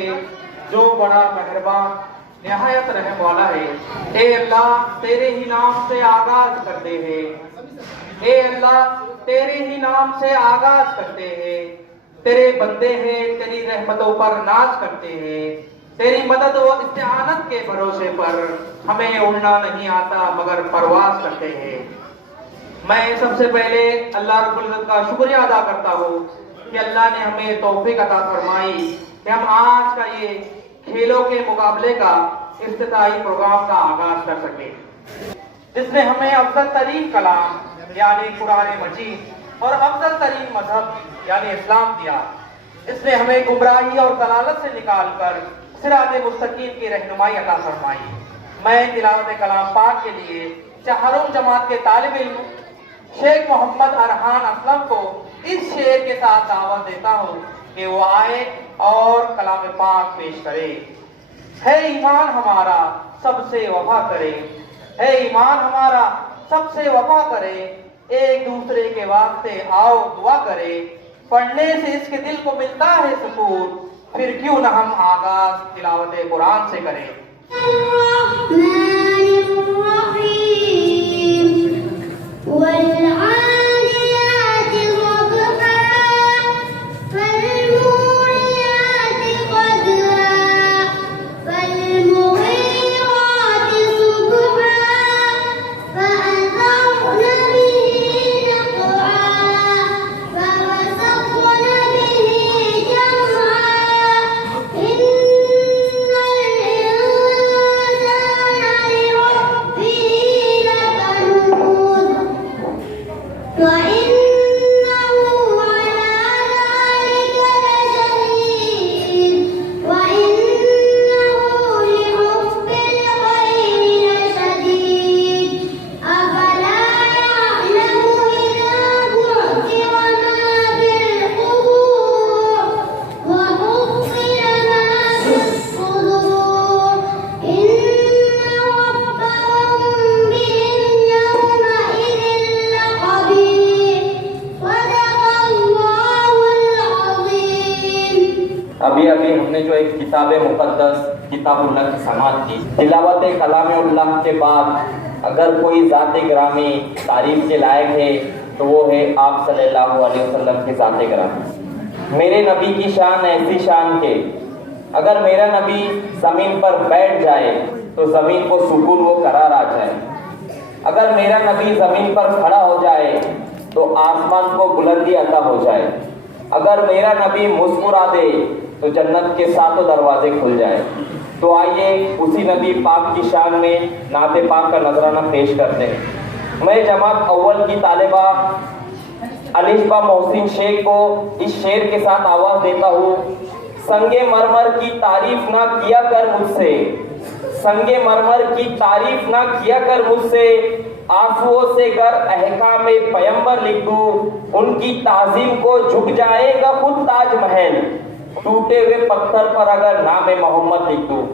ہے جو بڑا مہربان نہایت رحم والا ہے۔ اے اللہ تیرے ہی نام سے آغاز کرتے ہیں، اے اللہ تیرے ہی نام سے آغاز کرتے ہیں، تیرے بندے ہیں، تیری رحمتوں پر ناز کرتے ہیں، تیری مدد و استعانت کے بھروسے پر ہمیں اڑنا نہیں آتا مگر پرواز کرتے ہیں۔ میں سب سے پہلے اللہ رب العزت کا شکریہ ادا کرتا ہوں کہ اللہ نے ہمیں توفیق عطا فرمائی کہ ہم آج کا یہ کھیلوں کے مقابلے کا افتتاحی پروگرام کا آغاز کر سکے، جس نے ہمیں افضل ترین کلام یعنی قرآن مجید اور افضل ترین مذہب یعنی اسلام دیا۔ اس نے ہمیں گمراہی اور ضلالت سے نکال کر صراط مستقیم کی رہنمائی عطا فرمائی۔ میں تلاوت کلام پاک کے لیے چہارم جماعت کے طالب علم شیخ محمد ارحان اسلم کو اس شعر کے ساتھ دعوت دیتا ہوں کہ وہ آئے اور کلام پاک پیش کرے۔ ہے ایمان ہمارا سب سے وفا کرے، ہے ایمان ہمارا سب سے وفا کرے، ایک دوسرے کے واسطے آؤ دعا کرے، پڑھنے سے اس کے دل کو ملتا ہے سکون، پھر کیوں نہ ہم آغاز تلاوت قرآن سے کریں۔ ابھی ہم نے جو ایک کتاب مقدس کتاب اللہ کی سماعت کی، تلاوت کلام اللہ کے بعد اگر کوئی ذات گرامی تعریف کے لائق ہے تو وہ ہے آپ صلی اللہ علیہ وسلم کی ذات گرامی۔ میرے نبی کی شان ایسی شان کہ اگر میرا نبی زمین پر بیٹھ جائے تو زمین کو سکون و قرار آ جائے، اگر میرا نبی زمین پر کھڑا ہو جائے تو آسمان کو بلندی عطا ہو جائے، اگر میرا نبی مسکرا دے تو جنت کے ساتوں دروازے کھل جائے۔ تو آئیے اسی نبی پاک کی شان میں نعت پاک کا نذرانہ پیش کرتے ہیں۔ میں جماعت اول کی طالبہ الشبہ محسن شیخ کو اس شعر کے ساتھ آواز دیتا ہوں۔ سنگ مرمر کی تعریف نہ کیا کر مجھ سے، سنگ مرمر کی تعریف نہ کیا کر مجھ سے، آنسوؤں سے گر احکام پیمبر لکھ دوں، ان کی تعظیم کو جھک جائے گا خود تاج محل، ٹوٹے ہوئے پتھر پر اگر نام محمد لکھ دوں۔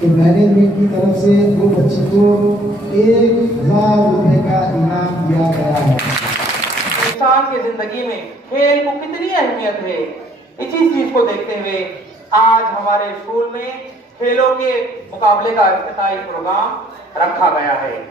تو میں نے بھی کی طرف سے وہ بچی کو 1000 روپے کا انعام دیا گیا ہے۔ انسان کی زندگی میں کھیل کو کتنی اہمیت ہے، اسی چیز کو دیکھتے ہوئے آج ہمارے اسکول میں کھیلوں کے مقابلے کا افتتاحی پروگرام رکھا گیا ہے۔